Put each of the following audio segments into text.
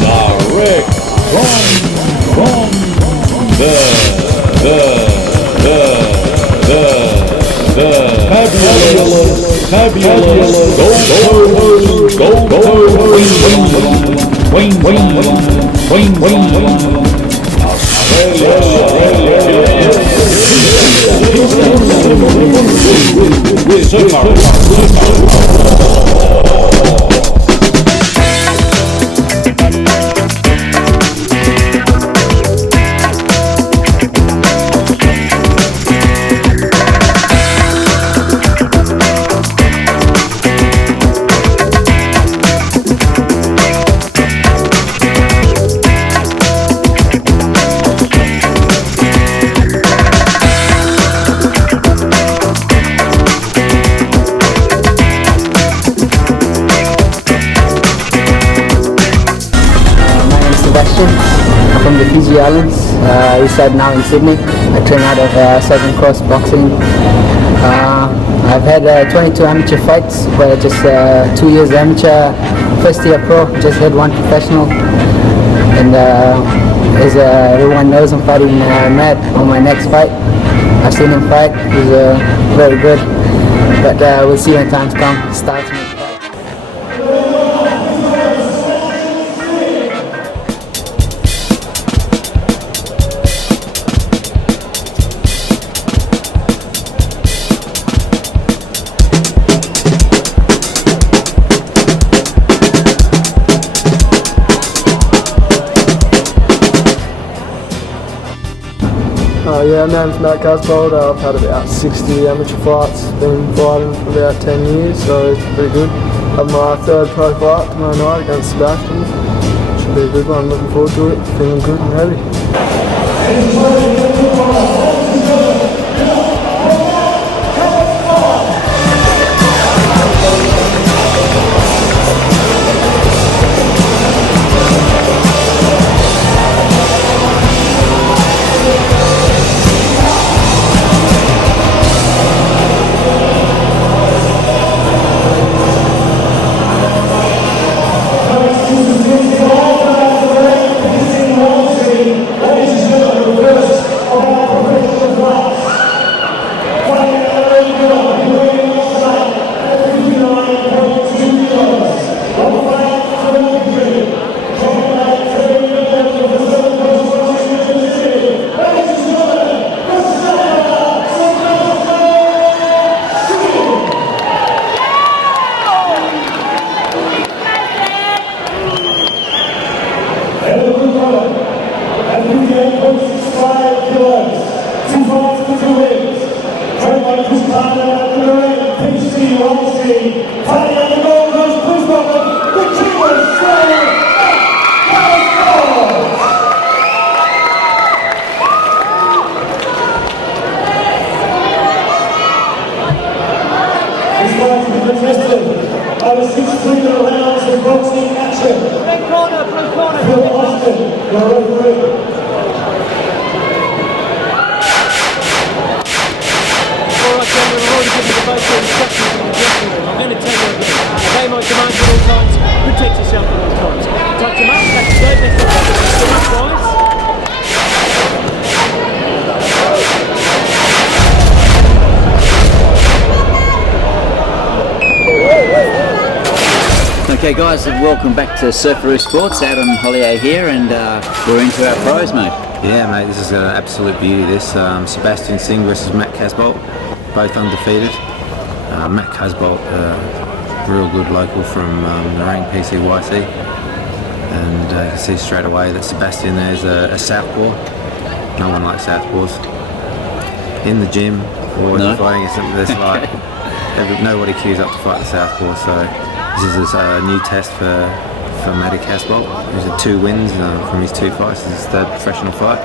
direct from the fabulous I'm from the Fiji Islands. I reside now in Sydney. I train out of Southern Cross Boxing. I've had 22 amateur fights, but just 2 years amateur, first year pro, just had one professional. And as everyone knows, I'm fighting Matt on my next fight. I've seen him fight, he's very good, but we'll see when times come. Starts me. Yeah, my name's Matt Casbold. I've had about 60 amateur fights, been fighting for about 10 years, so it's pretty good. Have my third pro fight tomorrow night against Sebastian. Should be a good one, looking forward to it, feeling good and ready. Over 6 rounds of boxing action. Blue corner. Phil Austin, your referee. Alright, gentlemen, I've already given you both the instructions from the dressing room. I'm going to tell you again. Obey my commands at all times. Protect yourself at all times. Touch him up, that's good. Best of luck. Come up, guys. Okay guys, welcome back to Surfaroo Sports out on Hollioake here, and we're into our pros, mate. Yeah mate, this is an absolute beauty this. Sebastian Singh versus Matt Casbolt, both undefeated. Matt Casbolt, real good local from Narang PCYC, and you can see straight away that Sebastian there's a southpaw. No one likes southpaws. In the gym, or fighting is something that's like, nobody queues up to fight the southpaw, so this is a new test for Matty Casbolt. He's had 2 wins from his 2 fights. This is his 3rd professional fight.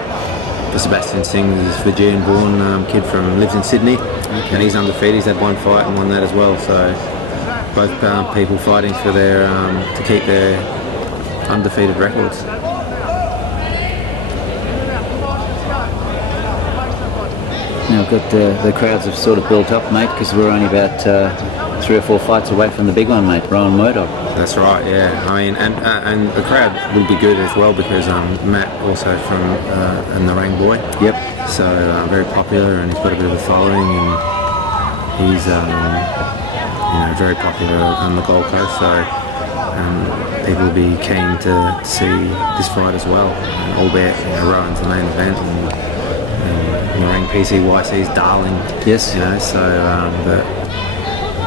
For Sebastian Singh, is a Fijian-born kid lives in Sydney, and he's undefeated. He's had 1 fight and won that as well. So both people fighting for their to keep their undefeated records. Now I've got the crowds have sort of built up, mate, because we're only about 3 or 4 fights away from the big one, mate, Rowan Murdoch. That's right, yeah. I mean, and the crowd will be good as well because Matt also from a Narang boy. Yep. So very popular, and he's got a bit of a following, and he's very popular on the Gold Coast. So people will be keen to see this fight as well. Albeit Rowan's the main event, and Narang PCYC's darling. Yes. So but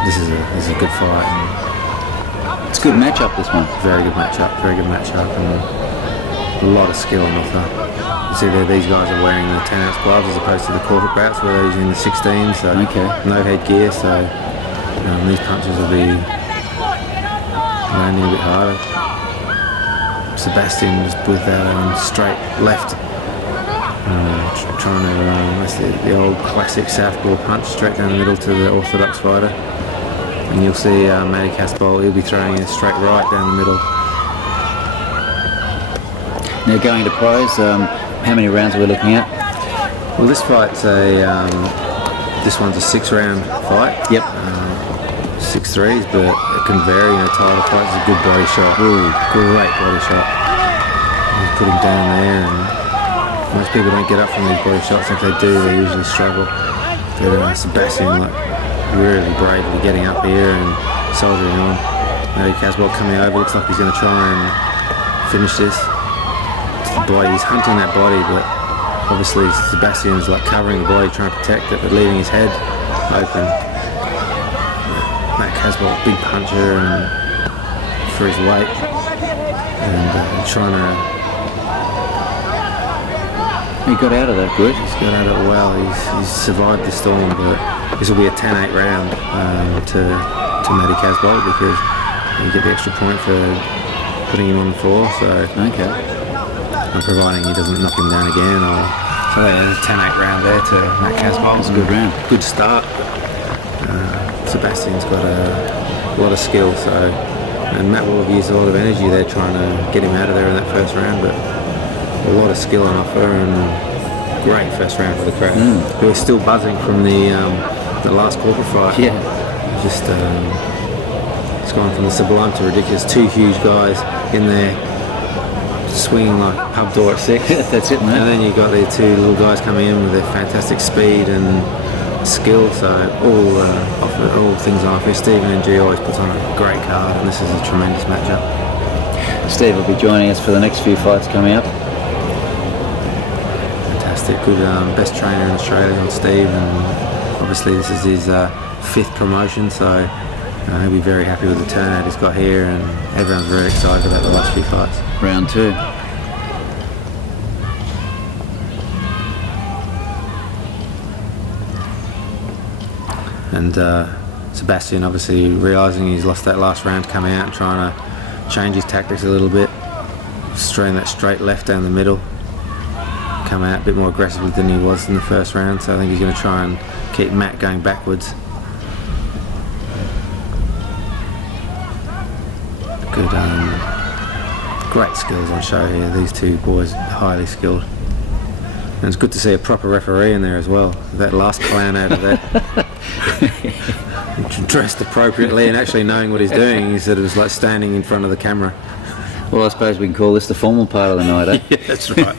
this is a good fight. And It's a good matchup, this one. very good matchup, and a lot of skill on offer. You see there, these guys are wearing the 10-ounce gloves as opposed to the corporate bouts where they're using the 16, so Okay. no headgear, so these punches will be landing a bit harder. Sebastian just with that straight left, trying to, that's the old classic southpaw punch straight down the middle to the orthodox fighter. And you'll see Matty Casbolt, he'll be throwing a straight right down the middle. Now going to pros, how many rounds are we looking at? Well, this fight's this one's a 6-round fight. Yep. 6 threes, but it can vary. Title fights is a good body shot. Ooh, great body shot. He's putting down there, and most people don't get up from these body shots. If they do, they usually struggle. But Sebastian, really bravely getting up here and soldiering on. Matty Casbolt coming over, looks like he's going to try and finish this. The body, he's hunting that body, but obviously Sebastian's covering the body, trying to protect it, but leaving his head open. Matt Casbolt, big puncher and for his weight, and trying to. He got out of that good. He's got out of it well. He's survived the storm, but this will be a 10-8 round to Matty Casbolt because you get the extra point for putting him on the floor. So Okay. providing he doesn't knock him down again, so there's a 10-8 round there to Matt Casbolt. That's a good round. Good start. Sebastian's got a lot of skill, and Matt will have used a lot of energy there trying to get him out of there in that first round, but a lot of skill on offer and great first round for the crowd, who are still buzzing from the last corporate fight. Yeah. Just it's gone from the sublime to ridiculous. 2 huge guys in there swinging like a pub door at 6. That's it, mate. And then you've got the 2 little guys coming in with their fantastic speed and skill, so all things on offer. Stephen NG always puts on a great card, and this is a tremendous matchup. Steve will be joining us for the next few fights coming up. Fantastic, good best trainer in Australia on Steve, and obviously this is his 5th promotion, so he'll be very happy with the turnout he's got here, and everyone's very excited about the last few fights. Round 2. And Sebastian obviously realising he's lost that last round, coming out and trying to change his tactics a little bit, throwing that straight left down the middle, come out a bit more aggressively than he was in the first round, so I think he's going to try and keep Matt going backwards. Good, great skills on show here. These 2 boys are highly skilled. And it's good to see a proper referee in there as well. That last clown out of that. Dressed appropriately and actually knowing what he's doing. He said it was like standing in front of the camera. Well, I suppose we can call this the formal part of the night, eh? Yeah, that's right.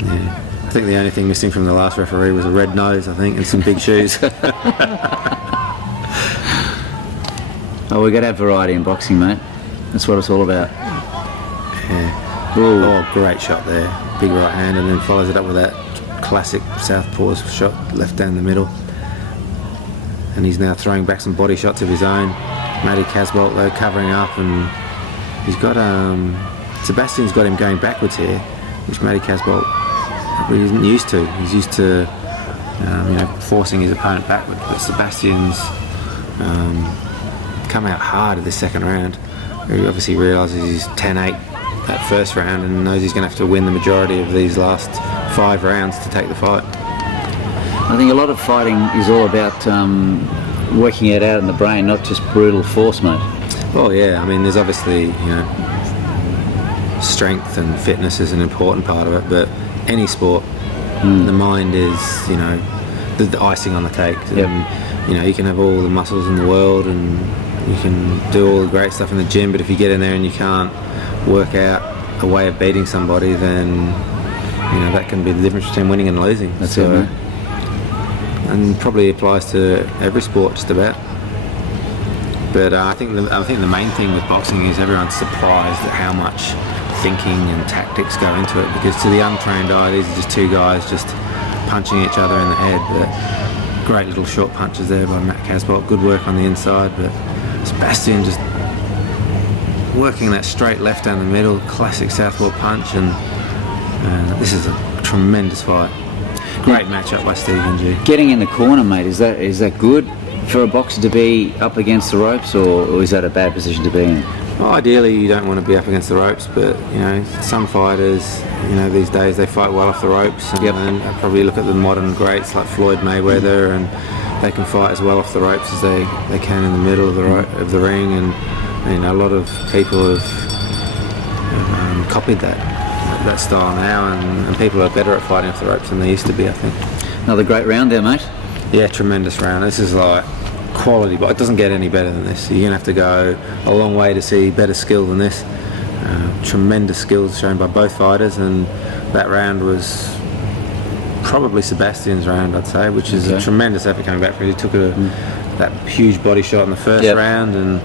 Yeah. I think the only thing missing from the last referee was a red nose, I think, and some big shoes. Oh, we've got to have variety in boxing, mate. That's what it's all about. Yeah. Ooh. Oh, great shot there. Big right hand, and then follows it up with that classic southpaw shot left down the middle. And he's now throwing back some body shots of his own. Matty Casbolt though covering up, and he's got Sebastian's got him going backwards here, which Matty Casbolt isn't used to. He's used to forcing his opponent backwards, but Sebastian's come out hard at the second round. He obviously realises he's 10-8 that first round and knows he's going to have to win the majority of these last 5 rounds to take the fight. I think a lot of fighting is all about working it out in the brain, not just brutal force, mate. Oh yeah, I mean there's obviously strength and fitness is an important part of it, but any sport, the mind is the icing on the cake. Yep. And you can have all the muscles in the world and you can do all the great stuff in the gym, but if you get in there and you can't work out a way of beating somebody, then that can be the difference between winning and losing. That's it, mate. And probably applies to every sport just about. But I think the main thing with boxing is everyone's surprised at how much thinking and tactics go into it, because to the untrained eye these are just two guys just punching each other in the head. But great little short punches there by Matt Casbolt, good work on the inside, but Sebastian just working that straight left down the middle, classic southpaw punch, and this is a tremendous fight. Great matchup by Stephen G. Getting in the corner, mate, is that good for a boxer to be up against the ropes, or is that a bad position to be in? Well, ideally you don't want to be up against the ropes, but some fighters these days they fight well off the ropes, and I probably look at the modern greats like Floyd Mayweather, and they can fight as well off the ropes as they can in the middle of the ring, and a lot of people have copied that style now, and people are better at fighting off the ropes than they used to be, I think. Another great round there, mate. Yeah, tremendous round. This is like quality, but it doesn't get any better than this. You're going to have to go a long way to see better skill than this. Tremendous skills shown by both fighters, and that round was probably Sebastian's round, I'd say, which is a tremendous effort coming back for him. He took that huge body shot in the first round, and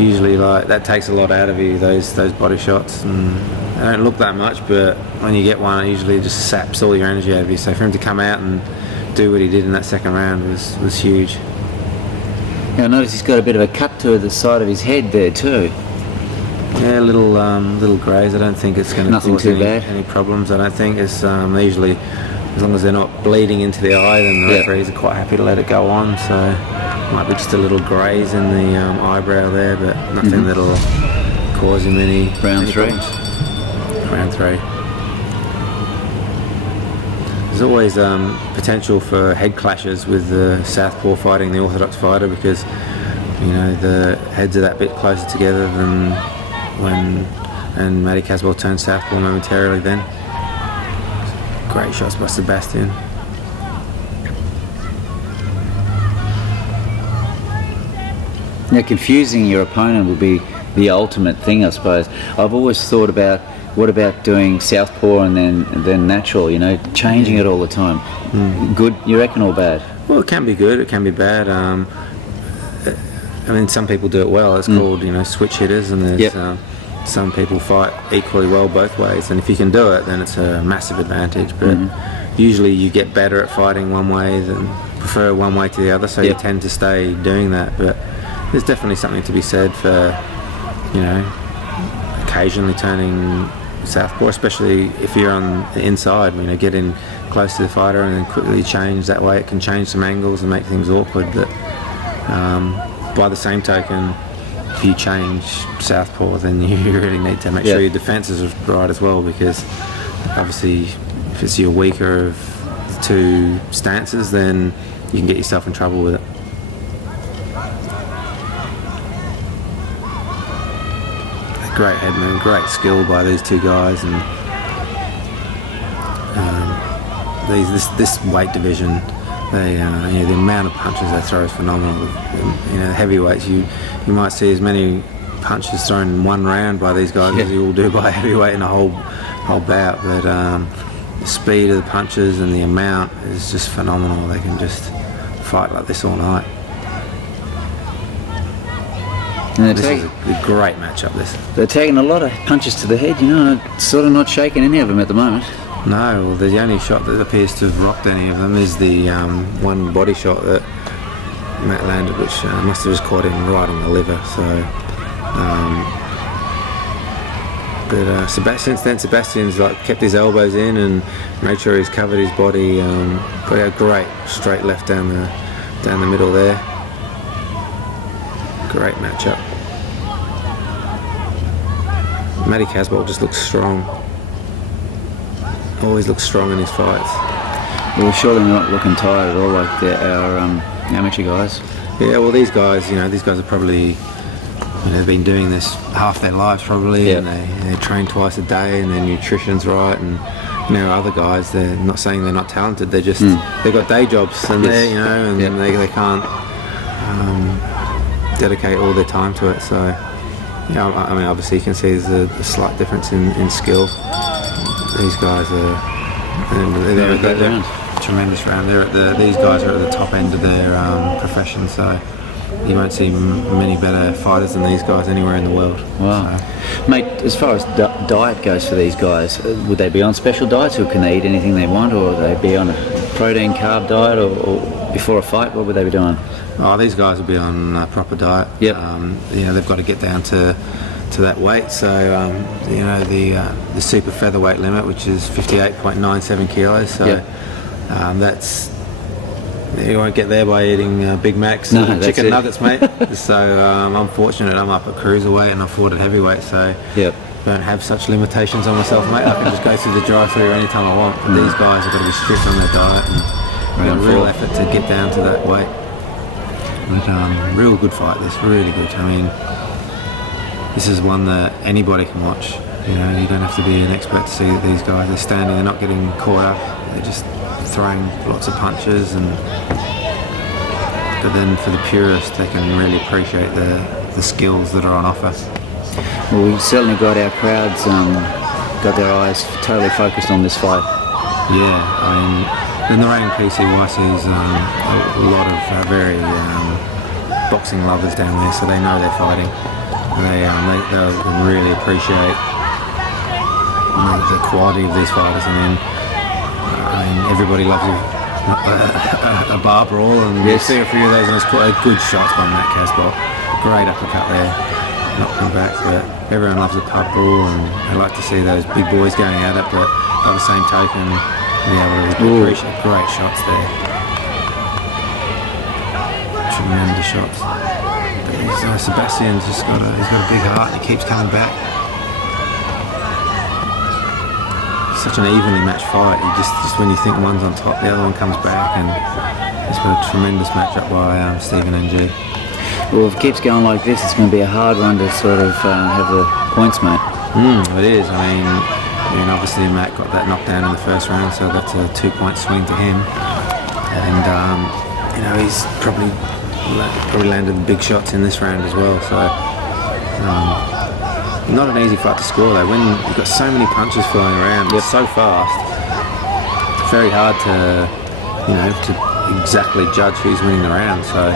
usually that takes a lot out of you, those body shots, and they don't look that much, but when you get one it usually just saps all your energy out of you. So for him to come out and do what he did in that second round was huge. Yeah, I noticed he's got a bit of a cut to the side of his head there too. Yeah, little graze. I don't think it's going to cause any problems. I don't think it's usually, as long as they're not bleeding into the eye, then the referees are quite happy to let it go on. So might be just a little graze in the eyebrow there, but nothing that'll cause him any Round three. problems. Round 3. There's always potential for head clashes with the southpaw fighting the orthodox fighter, because the heads are that bit closer together than and Matty Casbolt turned southpaw momentarily then. Great shots by Sebastian. Now, confusing your opponent would be the ultimate thing, I suppose. I've always thought about, what about doing southpaw and then natural, changing it all the time? Good, you reckon, or bad? Well, it can be good, it can be bad. Some people do it well. It's called, switch hitters, and there's some people fight equally well both ways. And if you can do it, then it's a massive advantage. But usually you get better at fighting one way than prefer one way to the other, so you tend to stay doing that. But there's definitely something to be said for, occasionally turning southpaw, especially if you're on the inside. Get in close to the fighter and then quickly change that way. It can change some angles and make things awkward. But by the same token, if you change southpaw, then you really need to make sure your defence is right as well, because obviously if it's your weaker of the two stances, then you can get yourself in trouble with it. Great head movement, great skill by these two guys, and this weight division, the amount of punches they throw is phenomenal. Heavyweights, you might see as many punches thrown in one round by these guys as you will do by a heavyweight in a whole bout. But the speed of the punches and the amount is just phenomenal. They can just fight like this all night. And This is a great matchup. They're taking a lot of punches to the head, sort of not shaking any of them at the moment. No, well, the only shot that appears to have rocked any of them is the one body shot that Matt landed, which must have just caught him right on the liver. So, since then, Sebastian's kept his elbows in and made sure he's covered his body. Put out great straight left down the middle there. Great matchup. Matty Casbolt just looks strong. Always looks strong in his fights. Well, surely not looking tired at all like our amateur guys. Yeah, well, these guys are probably, they've been doing this half their lives probably, and they train twice a day, and their nutrition's right. And other guys, they're not saying they're not talented. They're just they've got day jobs, and they can't dedicate all their time to it. So, yeah, I mean, obviously you can see there's a slight difference in skill. These guys are they're tremendous round. These guys are at the top end of their profession, so you won't see many better fighters than these guys anywhere in the world. Wow. So. Mate, as far as diet goes for these guys, would they be on special diets, or can they eat anything they want, or would they be on a protein carb diet, or before a fight, what would they be doing? Oh, these guys will be on a proper diet. Yep. You know, they've got to get down to that weight. So, you know, the super featherweight limit, which is 58.97 kilos. So, yep. That's, you won't get there by eating Big Macs No, and that's chicken it. nuggets, mate. So I'm fortunate I'm up at cruiserweight and I fought at heavyweight. So Yep. don't have such limitations on myself, mate. I can just go through the drive-through anytime I want. But these guys have got to be strict on their diet and a real effort to get down to that weight. But real good fight. This really good. I mean, this is one that anybody can watch. You know, you don't have to be an expert to see that these guys are standing. They're not getting caught up. They're just throwing lots of punches, but then for the purist, they can really appreciate the skills that are on offer. Well, we've certainly got our crowds, got their eyes totally focused on this fight. Yeah, I mean, the Narayan PCYC is a lot of very boxing lovers down there, so they know they're fighting. They'll really appreciate the quality of these fighters. I mean, everybody loves a bar brawl, and you see a few of those, and it's quite good shots by Matt Casbolt. Great uppercut there, knocked him back. But everyone loves a pub brawl, and they like to see those big boys going at it. But by the same token, be able to appreciate great shots there. Tremendous shots. But Sebastian's just got a big heart, and he keeps coming back. Such an evenly matched fight. You just when you think one's on top, the other one comes back, and it's been a tremendous matchup by Stephen NG. Well, if it keeps going like this, it's going to be a hard one to sort of have the points, mate. It is. I mean, obviously Matt got that knockdown in the first round, so that's a 2-point swing to him. And you know, he's probably landed the big shots in this round as well. So. Not an easy fight to score though. When you've got so many punches flying around, it's so fast. It's very hard to exactly judge who's winning the round. So,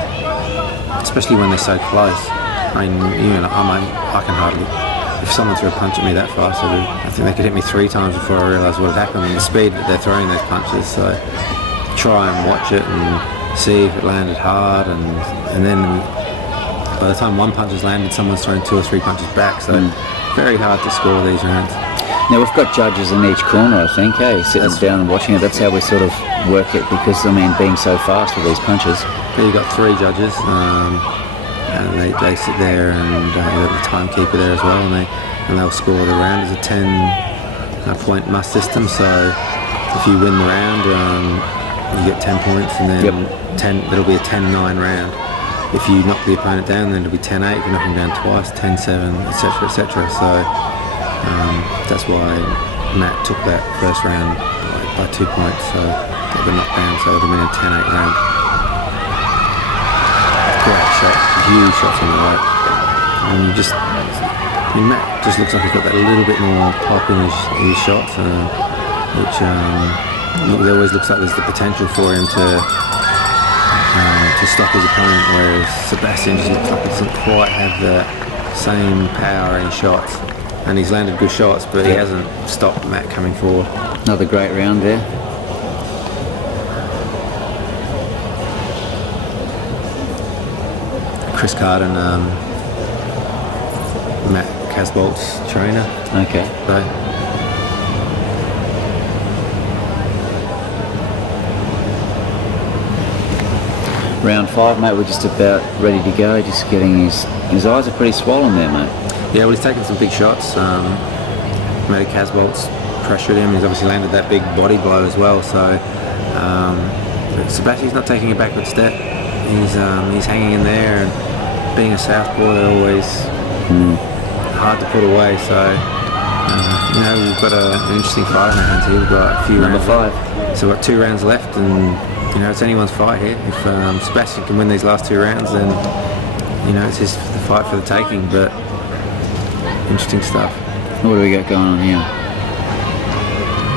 especially when they're so close. I mean, I can hardly. If someone threw a punch at me that fast, I think they could hit me 3 times before I realised what had happened. And the speed that they're throwing those punches. So, try and watch it and see if it landed hard, and then. By the time one punch has landed, someone's thrown 2 or 3 punches back, so very hard to score these rounds. Now we've got judges in each corner, I think, sitting down and watching it. That's how we sort of work it, because I mean, being so fast with these punches. But you've got 3 judges, and they sit there, and you've got the timekeeper there as well, and they'll score the round. It's a 10-point must system, so if you win the round, you get 10 points, and then it'll be a 10-9 round. If you knock the opponent down, then it'll be 10-8. If you knock him down twice, 10-7, etc., etc. So that's why Matt took that first round by 2 points. So got the knockdown, so it would have been a 10-8 round. Great shot, huge shots on the right. And Matt just looks like he's got that little bit more pop in his shots, which it always looks like there's the potential for him to stop his opponent, whereas Sebastian just looks like he doesn't quite have the same power in shots, and he's landed good shots, but he hasn't stopped Matt coming forward. Another great round there. Chris Carden, Matt Casbolt's trainer. Okay. So, Round 5, mate, we're just about ready to go. Just getting his eyes are pretty swollen there, mate. Yeah, well, he's taken some big shots. Matty Casbolt's pressured him. He's obviously landed that big body blow as well. So Sebastian's not taking a backward step. He's hanging in there, and being a southpaw, they're always hard to put away. So we've got an interesting fight on our hands here. We've got a few Number rounds. 5. So we've got 2 rounds left, and it's anyone's fight here. If Sebastian can win these last 2 rounds, then you know, it's just the fight for the taking, but interesting stuff. What do we got going on here?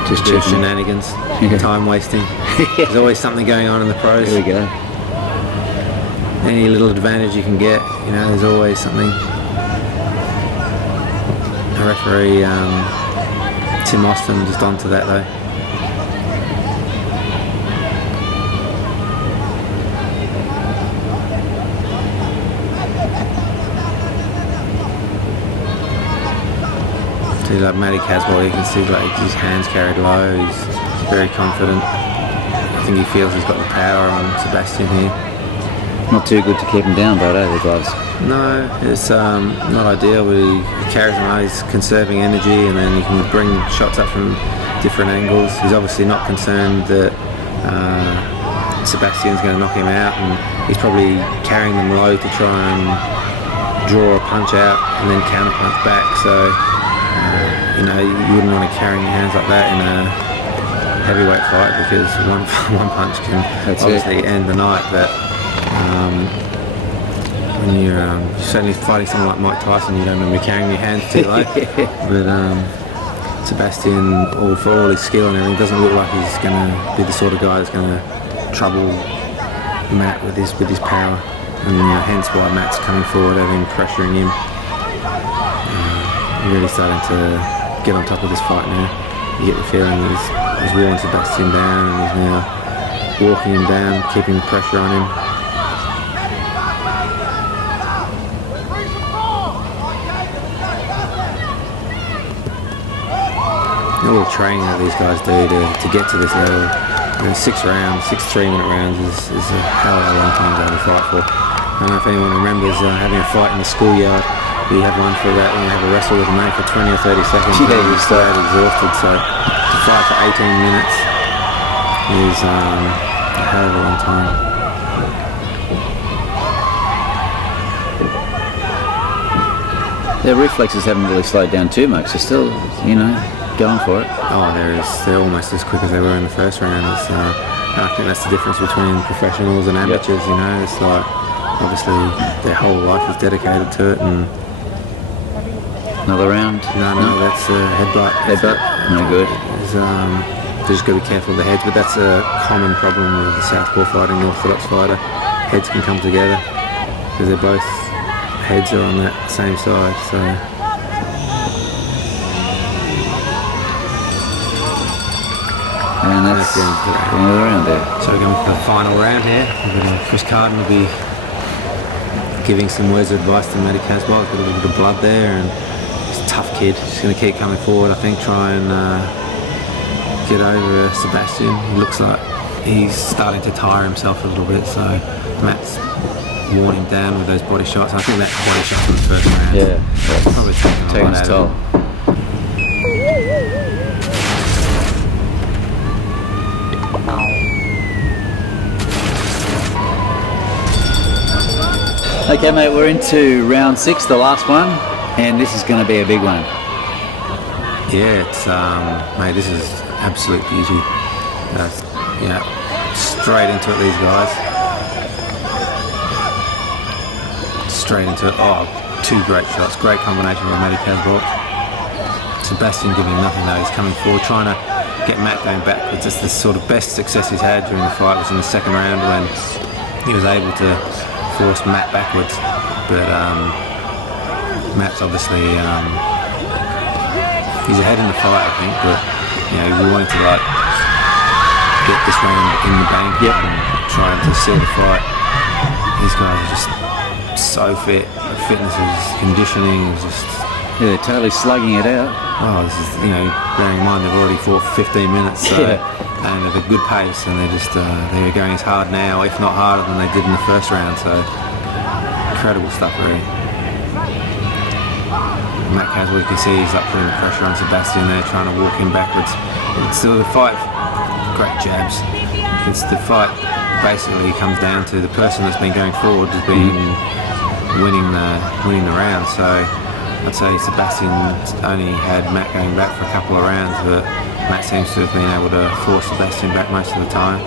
Just Bit of checking. shenanigans, Yeah. time wasting. There's always something going on in the pros. Here we go. Any little advantage you can get, you know, there's always something. A referee, Tim Austin, just onto that though. See, like Matty Casbolt, you can see like his hands carried low. He's very confident. I think he feels he's got the power on Sebastian here. Not too good to keep him down, but the gloves. No, it's not ideal, but he carries him out. He's conserving energy, and then he can bring shots up from different angles. He's obviously not concerned that Sebastian's going to knock him out, and he's probably carrying them low to try and draw a punch out and then counter punch back. So, you know, you wouldn't want to carry your hands like that in a heavyweight fight, because one punch can obviously end the night. But when you're certainly fighting someone like Mike Tyson, you don't want to be carrying your hands too low. But Sebastian, for all his skill and everything, doesn't look like he's going to be the sort of guy that's going to trouble Matt with his power, and hence why Matt's coming forward, having pressuring him. Really starting to get on top of this fight now. You get the feeling he's worn Sebastian down, and he's now walking him down, keeping the pressure on him. The little training that these guys do to get to this level. 6 rounds, 6 3-minute rounds is a hell of a long time to have a fight for. I don't know if anyone remembers having a fight in the schoolyard. You have one for about, you have a wrestle with a mate for 20 or 30 seconds. Yeah, you start exhausted. So to fight for 18 minutes is a hell of a long time. Their reflexes haven't really slowed down too much. They're still, going for it. Oh, they're almost as quick as they were in the first round. I think that's the difference between professionals and amateurs. Yep. You know, it's like obviously their whole life is dedicated to it. And Another round? no, that's a headbutt. Headbutt? No good. They just got to be careful of the heads, but that's a common problem with the southpaw fighting, the orthodox fighter. Heads can come together because they're both heads are on that same side. So. And that's the end of the round there. So we're going for the final round here. Chris Carden will be giving some words of advice to Matty Casbolt. He's got a little bit of blood there, and he's a tough kid. He's going to keep coming forward, I think, try and get over Sebastian. He looks like he's starting to tire himself a little bit, so Matt's worn him down with those body shots. I think that body shot from the first round. Yeah, Probably taking its toll. Okay, mate, we're into round 6, the last one, and this is going to be a big one. Yeah, it's mate, this is absolute beauty. Straight into it, these guys. Straight into it. Oh, 2 great shots. Great combination by Matty Casbolt. Sebastian giving him nothing though. He's coming forward, trying to get Matt going backwards. It's the sort of best success he's had during the fight was in the second round when he was able to force Matt backwards. But Matt's obviously he's ahead in the fight, I think. But we wanted to get this round in the bank and trying to seal the fight. These guys are just so fit. The fitness is conditioning is just. Yeah, they're totally slugging it out. Oh, this is bearing in mind they've already fought for 15 minutes, so and at a good pace, and they're going as hard now, if not harder than they did in the first round. So incredible stuff, really. Matt Casbolt, you can see he's putting the pressure on Sebastian there, trying to walk him backwards. It's still the fight. Great jabs. The fight basically comes down to the person that's been going forward has been winning the round. So I'd say Sebastian only had Matt going back for a couple of rounds, but Matt seems to have been able to force Sebastian back most of the time.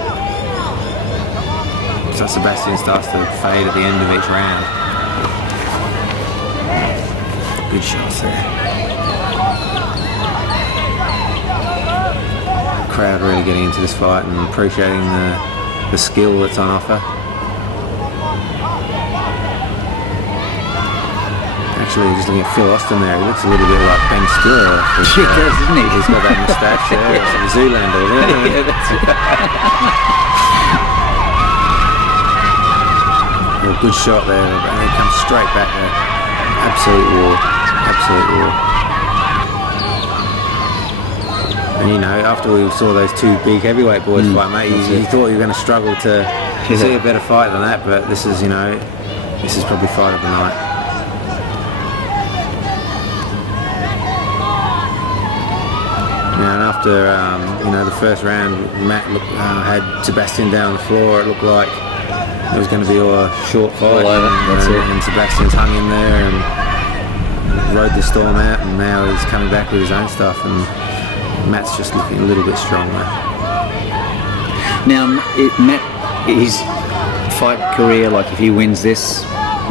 So Sebastian starts to fade at the end of each round. Good shots there. Crowd really getting into this fight and appreciating the skill that's on offer. Actually, just looking at Phil Austin there, he looks a little bit like Ben Stiller. He does, doesn't he? He's got that moustache there. It's like Zoolander, isn't it? Yeah, that's right. A good shot there, and he comes straight back there. Absolute war. Absolute war. And you know, after we saw those two big heavyweight boys fight, mate, you thought you were going to struggle to see a better fight than that, but this is, you know, this is probably fight of the night. And after you know, the first round, Matt had Sebastian down the floor. It looked like it was going to be a short fight. And Sebastian's hung in there and rode the storm out, and now he's coming back with his own stuff, and Matt's just looking a little bit stronger. Now, Matt, his fight career, like if he wins this,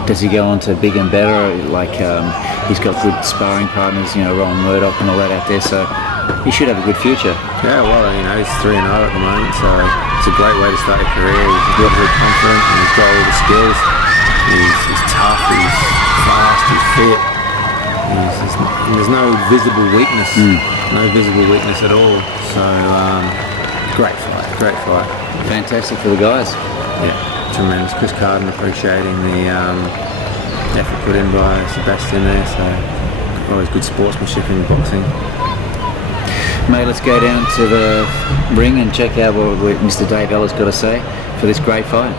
does he go on to big and better? Like he's got good sparring partners, you know, Ron Murdoch and all that out there, so he should have a good future. Yeah, well, you know, he's 3-0 at the moment, so it's a great way to start your career. He's really confident and he's got all the skills. He's tough, he's fast, he's fit. There's no visible weakness, no visible weakness at all. So, great fight. Fantastic for the guys. Yeah, tremendous. Chris Carden appreciating the effort put in by Sebastian there, so always good sportsmanship in boxing. Mate, let's go down to the ring and check out what Mr. Dave Eller's got to say for this great fight.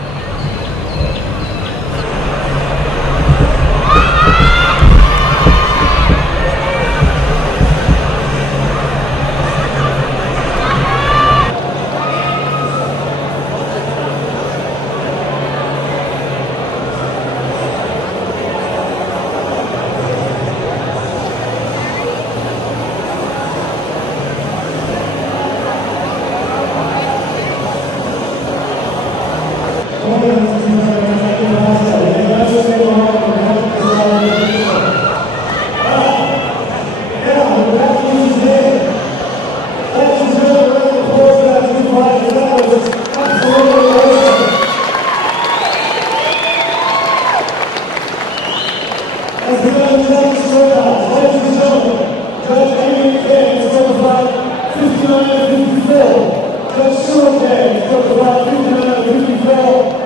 Surfaroo, 59-54.